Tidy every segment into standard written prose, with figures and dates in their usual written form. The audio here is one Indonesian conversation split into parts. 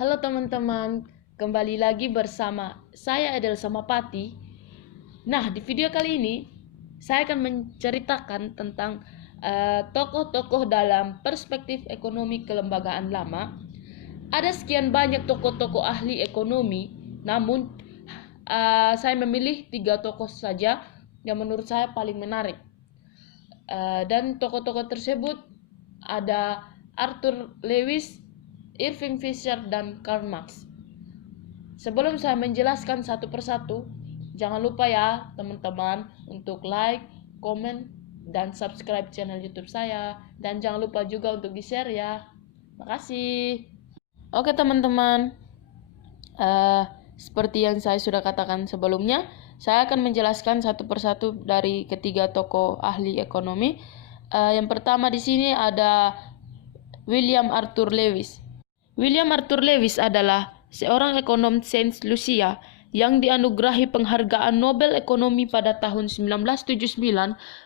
Halo teman-teman, kembali lagi bersama saya Adel Samapati. Nah, di video kali ini saya akan menceritakan tentang tokoh-tokoh dalam perspektif ekonomi kelembagaan lama. Ada sekian banyak tokoh-tokoh ahli ekonomi, namun saya memilih 3 tokoh saja yang menurut saya paling menarik. Dan tokoh-tokoh tersebut ada Arthur Lewis, Irving Fisher, dan Karl Marx. Sebelum saya menjelaskan satu persatu, jangan lupa ya teman-teman untuk like, komen, dan subscribe channel YouTube saya. Dan jangan lupa juga untuk di-share ya. Makasih. Oke teman-teman, seperti yang saya sudah katakan sebelumnya, saya akan menjelaskan satu persatu dari ketiga tokoh ahli ekonomi. Yang pertama di sini ada William Arthur Lewis. William Arthur Lewis adalah seorang ekonom Saint Lucia yang dianugerahi penghargaan Nobel Ekonomi pada tahun 1979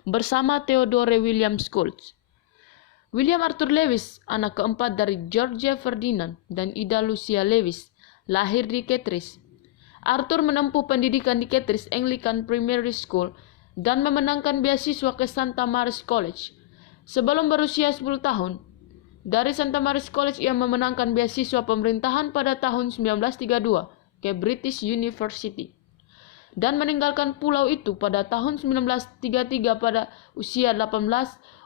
bersama Theodore William Schultz. William Arthur Lewis, anak keempat dari George Ferdinand dan Ida Lucia Lewis, lahir di Cambridge. Arthur menempuh pendidikan di Cambridge Anglican Primary School dan memenangkan beasiswa ke Santa Mary's College. Sebelum berusia 10 tahun, dari Santa Mary's College ia memenangkan beasiswa pemerintahan pada tahun 1932 ke British University dan meninggalkan pulau itu pada tahun 1933 pada usia 18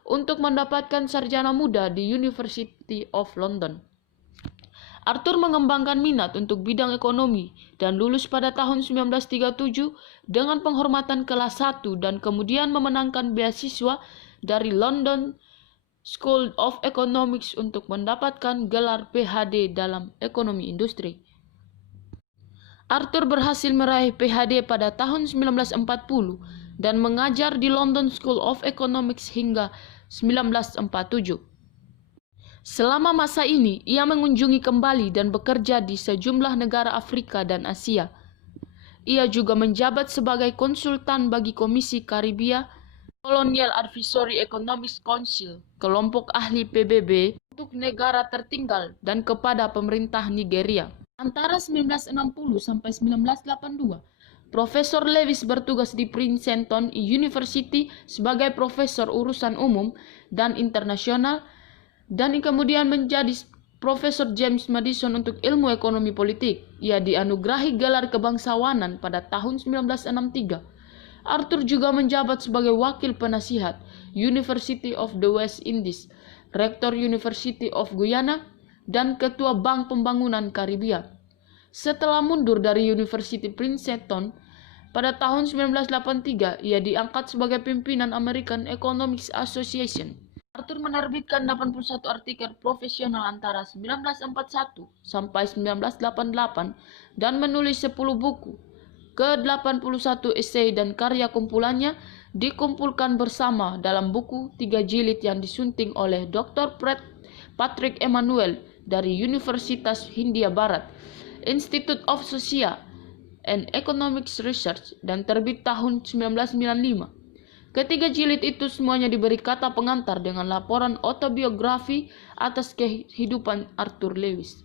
untuk mendapatkan sarjana muda di University of London. Arthur mengembangkan minat untuk bidang ekonomi dan lulus pada tahun 1937 dengan penghormatan kelas 1 dan kemudian memenangkan beasiswa dari London School of Economics untuk mendapatkan gelar PhD dalam ekonomi industri. Arthur berhasil meraih PhD pada tahun 1940 dan mengajar di London School of Economics hingga 1947. Selama masa ini, ia mengunjungi kembali dan bekerja di sejumlah negara Afrika dan Asia. Ia juga menjabat sebagai konsultan bagi Komisi Karibia, Colonial Advisory Economics Council, kelompok ahli PBB untuk negara tertinggal dan kepada pemerintah Nigeria. Antara 1960 sampai 1982, Profesor Lewis bertugas di Princeton University sebagai profesor urusan umum dan internasional dan kemudian menjadi Profesor James Madison untuk ilmu ekonomi politik. Ia dianugerahi gelar kebangsawanan pada tahun 1963. Arthur juga menjabat sebagai wakil penasihat University of the West Indies, rektor University of Guyana, dan ketua Bank Pembangunan Karibia. Setelah mundur dari University Princeton, pada tahun 1983 ia diangkat sebagai pimpinan American Economics Association. Arthur menerbitkan 81 artikel profesional antara 1941 sampai 1988 dan menulis 10 buku. Ke-81 esai dan karya kumpulannya dikumpulkan bersama dalam buku 3 jilid yang disunting oleh Dr. Patrick Emanuel dari Universitas Hindia Barat, Institute of Social and Economics Research, dan terbit tahun 1995. Ketiga jilid itu semuanya diberi kata pengantar dengan laporan autobiografi atas kehidupan Arthur Lewis.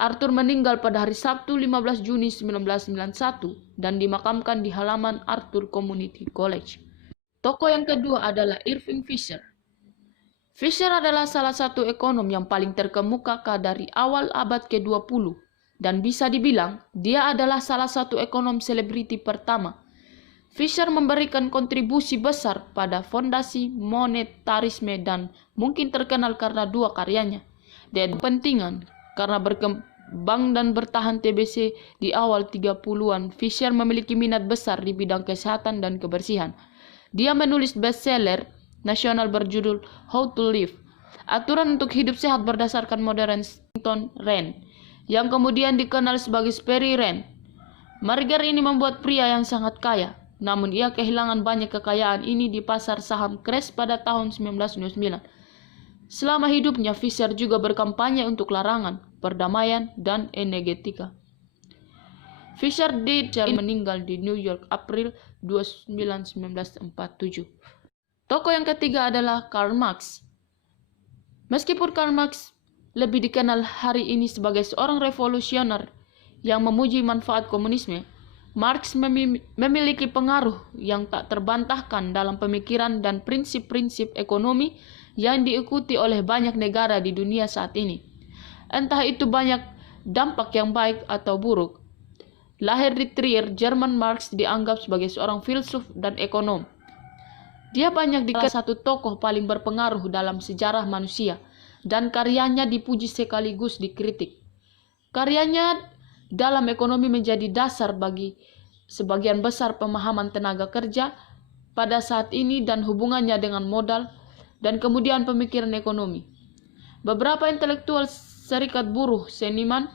Arthur meninggal pada hari Sabtu 15 Juni 1991 dan dimakamkan di halaman Arthur Community College. Tokoh yang kedua adalah Irving Fisher. Fisher adalah salah satu ekonom yang paling terkemuka dari awal abad ke-20 dan bisa dibilang dia adalah salah satu ekonom selebriti pertama. Fisher memberikan kontribusi besar pada fondasi monetarisme dan mungkin terkenal karena 2 karyanya, dan kepentingan karena berkembang dan bertahan TBC di awal 30-an. Fisher memiliki minat besar di bidang kesehatan dan kebersihan. Dia menulis bestseller nasional berjudul How to Live, aturan untuk hidup sehat berdasarkan modern Stanton Rand, yang kemudian dikenal sebagai Sperry Rand. Merger ini membuat pria yang sangat kaya, namun ia kehilangan banyak kekayaan ini di pasar saham crash pada tahun 1999. Selama hidupnya, Fisher juga berkampanye untuk larangan, perdamaian, dan energetika. Fisher meninggal di New York April 29, 1947. Tokoh yang ketiga adalah Karl Marx. Meskipun Karl Marx lebih dikenal hari ini sebagai seorang revolusioner yang memuji manfaat komunisme, Marx memiliki pengaruh yang tak terbantahkan dalam pemikiran dan prinsip-prinsip ekonomi yang diikuti oleh banyak negara di dunia saat ini. Entah itu banyak dampak yang baik atau buruk. Lahir di Trier, Jerman, Marx dianggap sebagai seorang filsuf dan ekonom. Dia banyak dikenal satu tokoh paling berpengaruh dalam sejarah manusia, dan karyanya dipuji sekaligus dikritik. Karyanya dalam ekonomi menjadi dasar bagi sebagian besar pemahaman tenaga kerja pada saat ini dan hubungannya dengan modal dan kemudian pemikiran ekonomi. Beberapa intelektual, serikat buruh, seniman,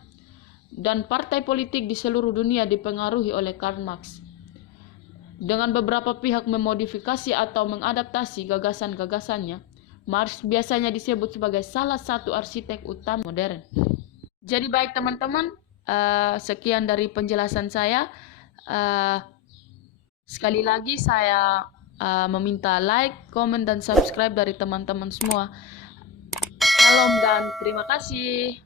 dan partai politik di seluruh dunia dipengaruhi oleh Karl Marx. Dengan beberapa pihak memodifikasi atau mengadaptasi gagasan-gagasannya, Marx biasanya disebut sebagai salah satu arsitek utama modern. Jadi baik teman-teman, sekian dari penjelasan saya. Sekali lagi saya meminta like, komen, dan subscribe dari teman-teman semua. Salam dan terima kasih.